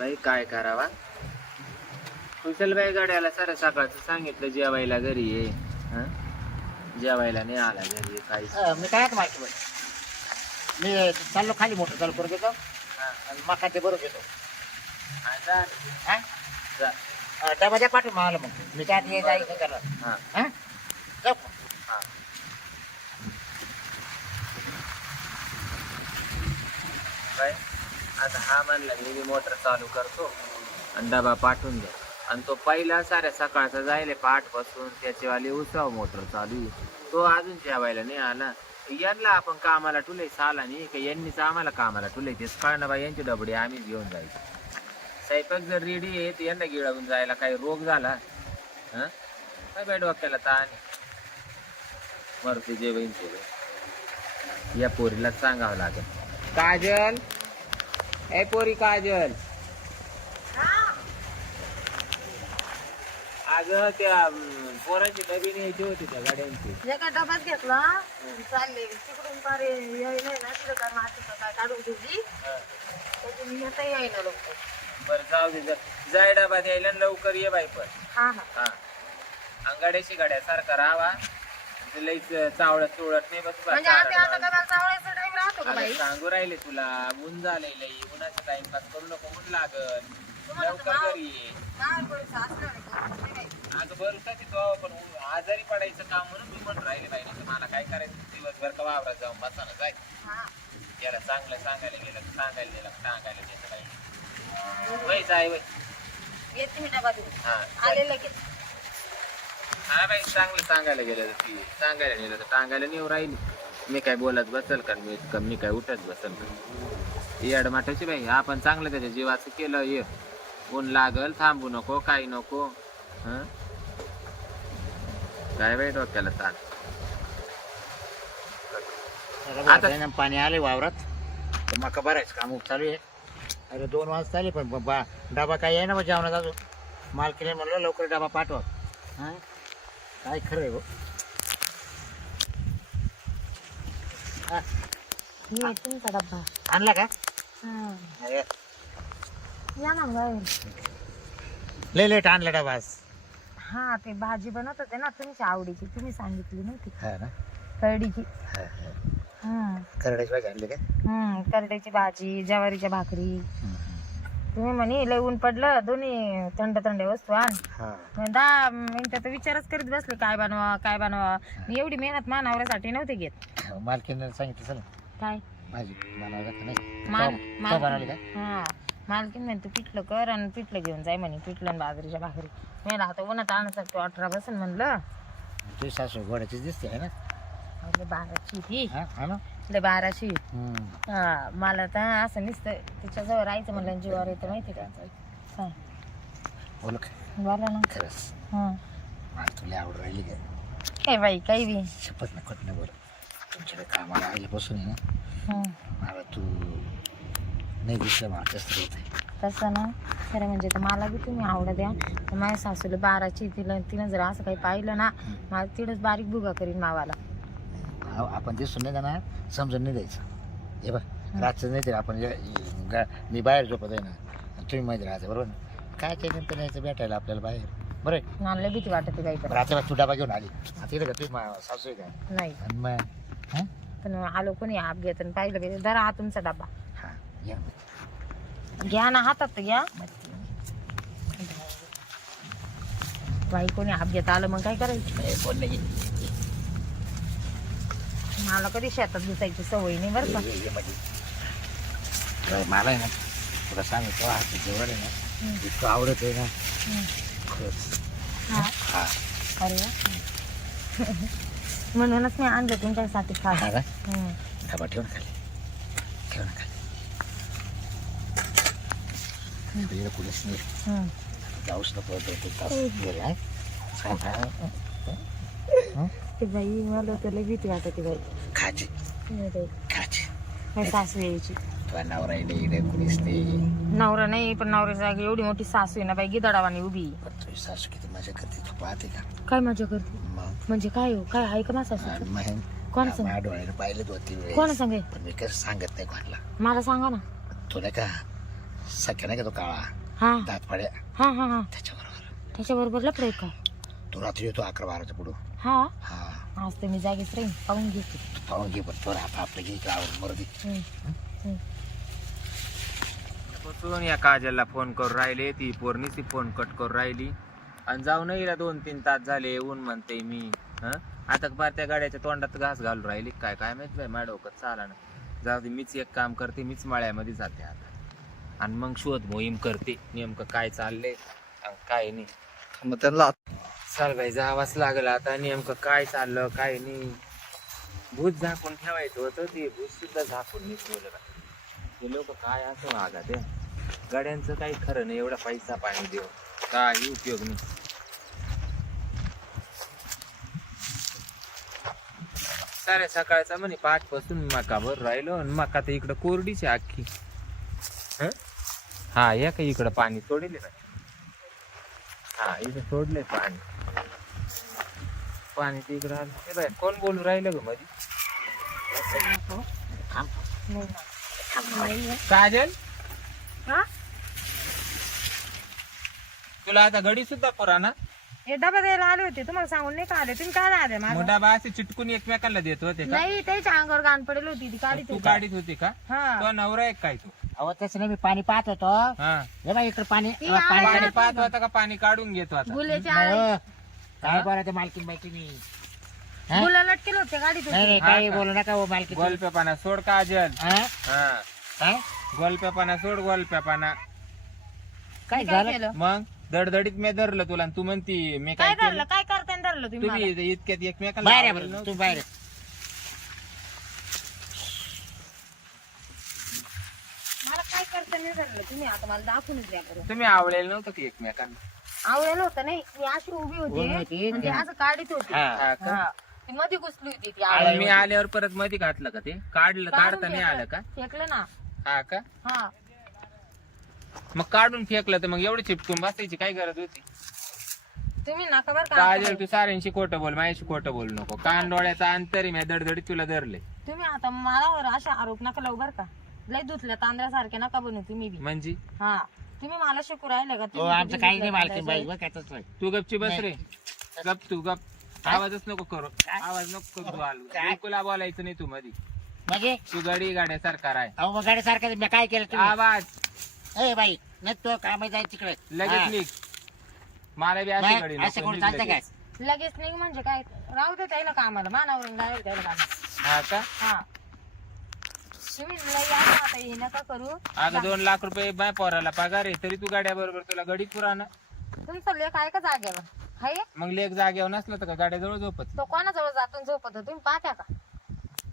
बाई काय करावा. कुशलबाई गाड्याला सर सकाळचं सांगितलं जेवायला घरी ये. जेवायला नाही आला घरी काही. मी काय माहिती मी चाललो खाली मोटर चालू करून घेतो आणि मका ते बरोबर घेतो. डबा द्या पाठवून मला मग मी त्यात ये जायचं त्याला. जाऊ का? काय आता हा म्हणला मी मोटर चालू करतो आणि डबा पाठवून द्या. आणि तो पहिला साऱ्या सकाळचा जायला पाठ बसून त्याचीवाली उत्सव मोटर चालू तो अजून जेवायला नाही आला. यांना आपण कामाला ठुले साला नाही का यांनीच आम्हाला कामाला ठुले तेच कळणं बा. यांची डबडी आम्हीच घेऊन जायचं. स्वयंपाक जर रेडी आहे तर यांना गिळावून जायला काही रोग झाला काय बाय डोक्याला ताण मरते जेवण या पोरीला सांगावं लागेल. काजल ए पोरी काजल अगं त्या पोरांची डबी न्यायची होती त्या गाड्यांची. एका डबाच घेतला चालले तिकडून पारे यायला ना तिकडे काय माती काय काढून ठेवली त्याची मी आता यायला लोक. बरं जाऊ दे जाय डबा द्यायला लवकर ये बाई पण. हा हा हा अंगाड्याशी गाड्यासारखा राहावा लईच चावडत चोळत नाही बस. म्हणजे आता डब्याला चावळायचा टाइम राहतो का बाई. सांगू राहिले तुला ऊन झालंय लई उन्हाचा टाइमपास करू नको ऊन लागल लवकर घरी ये. अगं बरं कधी तो पण आजारी पडायचं काम म्हणून मी म्हणून राहिले पाहिजे. मला काय करायचं दिवसभर का वावरात जाऊन बसानं जाय. याला चांगलं सांगायला गेलं सांगायला गेलं सांगायला गेलं पाहिजे. वय जाय वय येते मी डबा देऊन हा आले लगेच. हा बाई चांगलं सांगायला गेलं ती सांगायला गेलं तर सांगायला नेऊ राहिली. मी काय बोलत बसल का मी काय उठत बसल का येड माठाची बाई. आपण चांगलं त्याच्या जीवाचं केलं ये ऊन लागल थांबू नको काही नको. काय बाई डोक्याला ताण. आता पाणी आले वावरात तर मका भरायचं काम चालू आहे. अरे 2 वाजता आले पण डबा काय आहे ना मग जेवणात अजून. मालकीने म्हणलं लवकर डबा पाठवा. काय खरं आहे हो. तुमचा डब्बा आणला का? हा या ना मग. लय लेट आणला डबा आज. हा ते भाजी बनवत होते ना तुमच्या आवडीची तुम्ही सांगितली नव्हती हा ना करडीची. करड्याची भाजी आणली का? करड्याची भाजी ज्वारीच्या भाकरी. तुम्ही म्हणे लय ऊन पडलं दोन्ही थंड थंड वस्तू आण. 10 मिनिटात विचारच करीत बसले काय बनवा काय बनवा. मी एवढी मेहनत मानावऱ्यासाठी नव्हते घेत. मालकीने सांगितलं चला काय भाजी बनवायला का नाही मालकीन हा मालकीन म्हणते पिठलं कर आणि पिठलं घेऊन जाय म्हणे. पिठलं आणि बाजरीच्या भाकरी. मी आता उन्हात आणण्यासाठी 18 बसेल म्हणलं. तुझी सासू घोड्याचीच दिसते आहे ना. 12ची ती हा ना 12ची. हा मला तर असं नुसतं तिच्याजवळ राहायचं म्हणलं जीवावर येतं माहिती का. काय बोल बोला ना. खरंच हा मला तुला आवड राहिली का? काय बाई काही बी शपथ ना खोट नाही बोल. तुमच्याकडे कामाला आल्यापासून आहे ना मला तू नाही दिसलं मला कसं होत आहे. तसं ना खरं म्हणजे तर मला बी तुम्ही आवडत द्या. माझ्या सासूला 12ची तिनं जर असं काही पाहिलं ना मला तिथंच बारीक भुगा करीन मावाला. आपण दिसून नाही जाणार समजून नाही द्यायचं. हे बघ रातचं नाही तर आपण मी बाहेर झोपत आहे ना तुम्ही माहिती राहते बरोबर ना. काय काही नंतर यायचं भेटायला आपल्याला बाहेर बरं आहे. मला भीती वाटते काही तर. रात्री तू डबा घेऊन आली आता इथं का तुझी सासू आहे का? नाही आणि मग हां पण आलो कोणी आप घेत पाहिलं पाहिजे. धरा हा तुमचा डबा हां या घ्या ना हातात घ्या. बाई कोणी आप घेत आलं मग काय करायचं. कोण नाही मला कधी शेतात दिसायची सवय नाही बरं का. मला आहे ना तुला सांगतो हात जेवण आहे ना इतकं आवडत आहे ना खरंच. हा अरे वा. म्हणूनच मी आणलं तुमच्यासाठी खा. डबा ठेवून खाली ठेवून खाली कुणीच नाही जाऊच नको ते बाई मला त्याला भीती वाटते बाई. खायची खायची काय सासू यायची. तुला नवरा इकडे कुणीच नाही. नवरा नाही पण नवऱ्याच्या जागी एवढी मोठी सासू आहे ना बाई गिदाडावानी उभी. पण तुझी सासू किती मजा करते तू पाहते का? काय मजा करते म्हणजे काय हो काय आहे का माझा सासू. कोण सांग डोळ्याने पाहिलं 2-3 वेळेस. कोण सांगे पण मी कसं सांगत नाही कोणाला. मला सांगा ना. तुला का सख्या नाही का तो काळा हा दात पाड्या हा हा हा त्याच्याबरोबर त्याच्याबरोबर लपडे का तो रात्री येतो 11-12च्या पुढं. हा हा आज तर मी जागीच राहीन पाहून घेते. तू पाहून घे पण तो आता आपलं घे इकडे आवड मरदी. बसून या काजलला फोन करून राहिले, ती पोरनीची फोन कट करून राहिली आणि जाऊन हिला 2-3 तास झाले येऊन म्हणते मी. आता बार त्या गाड्याच्या तोंडात घास घालून राहिली काय काय माहित बाई, माझ्या डोक्यात चाला ना. जाऊ दे, मीच एक काम करते, मीच मळ्यामध्ये जाते आता आणि मग शोध मोहीम करते नेमकं काय चाललंय आणि काय नाही. मग त्यांना चाल बाई जावाच लागलं आता, नेमकं काय चाललं काय नाही. भूत झाकून ठेवायचं होतं, ते भूत सुद्धा झाकून नाही ठेवलं. ते लोक काय असं वागा त्या गाड्यांचं काही खरं नाही, एवढा पैसा पाणी देऊ काही उपयोग नाही. साऱ्या सकाळचा म्हणे 5 पासून मकावर राहिलो आणि मका तर इकडं कोरडीची अख्खी. हा या का इकडं पाणी सोडले ना. हा इथं सोडले पाणी. पाणी ते इकडं आलं. हे बाय कोण बोलू राहिलं ग मधी? काजल हा तुला आता गडी सुद्धा पुराणा हे डबा द्यायला आले होते, तुम्हाला सांगून नाही का आले? तुम्ही काय आले माझं? मोठा बा असे चिटकून एकमेकांना देत होते का? नाही त्याच्या अंगावर गाण पडेल होती ती काढीत तू होती. गाडीत होती का? हा तो नवरा एक काय तू? अहो त्याचं नाही मी पाणी पाहत होतो. हा हे बाई इकडे पाणी ती पाणी आहे. पाणी पाहत होता का पाणी काढून घेतो आता? गुलेच्या नाही हो. काय बोलायचं मालकीन बाई तुम्ही? हा? गुला लटकेल होते गाडीत नाही होती. नाही हा काही का? बोलू नका हो मालकीन. गोलपेपणा सोड काजल. हा? हा काय गोलपेपणा सोड गोलपेपणा. काय काय झालं? केलं? मग दडदडीत मी धरलं तुला आणि तू म्हणती मी काय काय केलं? धरलं? काय करताना धरलं तुम्ही मला? तुम्ही इतक्यात एकमेकांना बाहेर या आवडलं बरं, नव्हतं. तू बाहेर ये. मला काय करताना धरलं तुम्ही? आता मला दाखवूनच द्या बरं. तुम्ही आवडेल नव्हतं की एकमेकांना? आवडेल होतं नाही, मी अशी उभी उभी होती होती. आणि ती असं काढीत होती. हा. हा का? हा. ती मध्ये घुसली होती ती आणि आवळी. मी आल्यावर परत मध्ये घातलं का ते? काढलं काढता नाही आलं का? फेकलं ना. हा का? हा मग काढून फेकलं तर मग एवढी चिपकून बसायची काय गरज होती? तुम्ही नका बरं का. काजल तू साऱ्यांशी खोटं बोल, माझ्याशी खोटं बोलू नको. कान डोळ्याचा अंतरी मी दडदडीत तुला धरले. तुम्ही आता मला अशा आरोप नका लावू बरं का. लय धुतल्या तांदळासारखे नका बनू तुम्ही बी. म्हणजे हा तुम्ही मला शिकू राहिले का? हो तुम्ही आमचं किती काही नाही धुतल्या मालकीन बाई तांदळाचे? बघ कायच नाही. तू गपची बस नाही. रे. गप तू गप. आवाजच नको करू. आवाज नको करू. काय? बिलकुल बोलायचं नाही तू मध्ये. म्हणजे तू गडी गाड्यासारखा राय. अहो मग गाडीसारखं मी काय केलं तुम्ही? आवाज ए बाई नाही तो काम जायचं तिकडे. लगेच निघ. मला बी अशी गडी असं नको, कोण निघ चालतं काय? लगेच. लगेच नाही म्हणजे काय? राहू दे त्याला कामाला, मानावरून जायला त्याला कामाला. हा का? हा तुम्ही लय या ना आता हे नका करू. अगं 2 लाख रुपये बाय पोराला पगार आहे तरी तू गाड्या बरोबर तुला गडी पुराणा. तुमचा लेख आहे का जागेवर? हाय मग लेख जागेवर नसलं तर का गाड्याजवळ झोपत? तो कोणाजवळ जातून झोपतो तुम्ही पाहत्या का?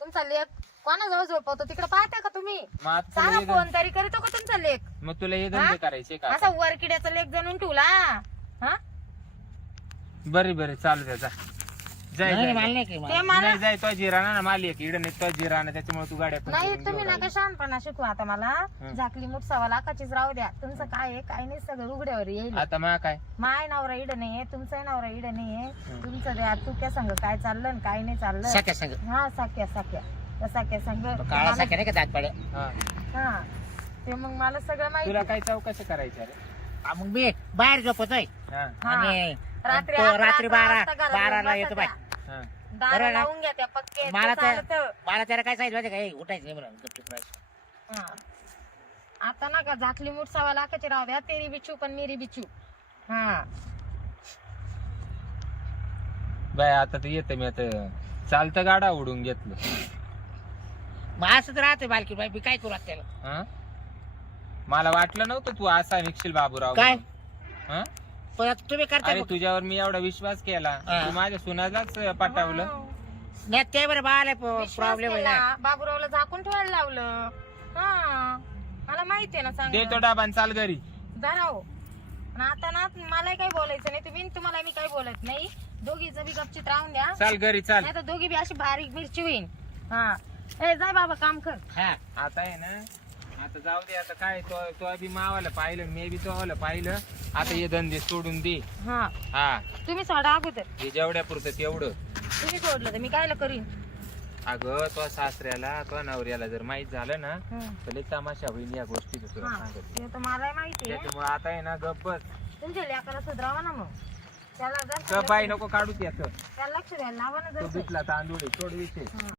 तुमचा लेख कोणाजवळ झोपवतो तिकडे पाहत्या का तुम्ही? मग आता तुला सांगा हे कोण तरी करीतो का तुमचा लेख? मग तुला हे धंदे करायचे का? असा वरकिड्याचा लेख जणून ठेवला. हा बरे बरे चालू द्या जा. जाय नाही जाय, मला जाय. नाही की ते मला नाही जाय तो जिराणा ना माल एक इकडे नाही तो जिराणा त्याच्यामुळे तू गाड्या पण नाही करून तुम्ही घेऊन नका राहिली. शहाणपणा शिकू आता मला. झाकली मूठ 1.25 लाखाचीच राहू द्या. तुमचं काय आहे काय नाही सगळं उघड्यावर येईल. आता मा काय माय नवरा इड नाहीये, तुमचाही नवरा इड नाहीये. तुमचं द्या तू काय सांग काय चाललं आणि काय नाही चाललं. सख्या संग हा साख्या साख्या त्या साख्या सांग काळा सख्या नाही का दात पाड्या? हा. हा ते मग मला सगळं माहिती. तुला काय चौकशी करायची रे? हा, मग मी बाहेर झोपतोय हा हा. आणि रात्री तो 11 रात्री 11 बारा- वाजता घरात 12ला बसत येतो बाय. त्या. हा. दारं बरं ना? लावून घ्या त्या पक्के मला ते त्या- चालतं. मला त्याला काय सांगितलं माहिती का? हे उठायचं नाही म्हणून गपचूप राहायचं. हा. आता ना का झाकली मूठ 1.25 लाखाची राहू द्या. तेरी बिचू पण मेरी बिचू. हा बाय आता तर येते मी आता चालतं गाडा उडून घेतलं. मग असंच राहते बालकी बाई मी काय करू आता त्याला? हा? मला वाटलं नव्हतं तू असा निघशील बाबूराव काय? म्हणून. हा? पण आता तुम्ही करता अरे तुझ्यावर मी एवढा विश्वास केला. हा. तू माझ्या सुनालाच पटावलं. नाही ते बरं बाळा विश्वास प्रॉब्लेम आहे ना. केला, बाबूरावला झाकून ठेवायला लावलं. हा मला माहितीये ना सांग देतो डाबान चाल घरी. धराव. पण आता ना मला काही बोलायचं नाही. तुम्हाला मी काही बोलत नाही. दोघीचं बी गपचित राहून द्या. चाल घरी चाल. नाही तर दोघी बी अशी बारीक मिरची होईन. हा ए जाय बाबा काम कर. हा आता आहे ना आता जाऊ दे. आता काय तो तो बी मावाला पाहिलं मी बी तोवाला पाहिलं. आता हे धंदे सोडून दे. हा हा तुम्ही सोडा अगोदर. हे जेवढ्या पुरतं तेवढं. तुम्ही सोडलं तर मी कायला करीन. अगं तो सासऱ्याला तो नवऱ्याला जर माहित झालं ना हं. तर लई तमाशा होईल या गोष्टीचं तुला हा, सांगते. ते तर मलाही माहिती आहे. त्याच्यामुळे आता आहे ना गप बस. तुमच्या लेकाला सुधरावा ना मग. त्याला जर गप बाई नको काढू त्याचं. त्याला लक्ष द्यायला लावा ना तो जर बिटला तांदूळ आहे, सोड विषय.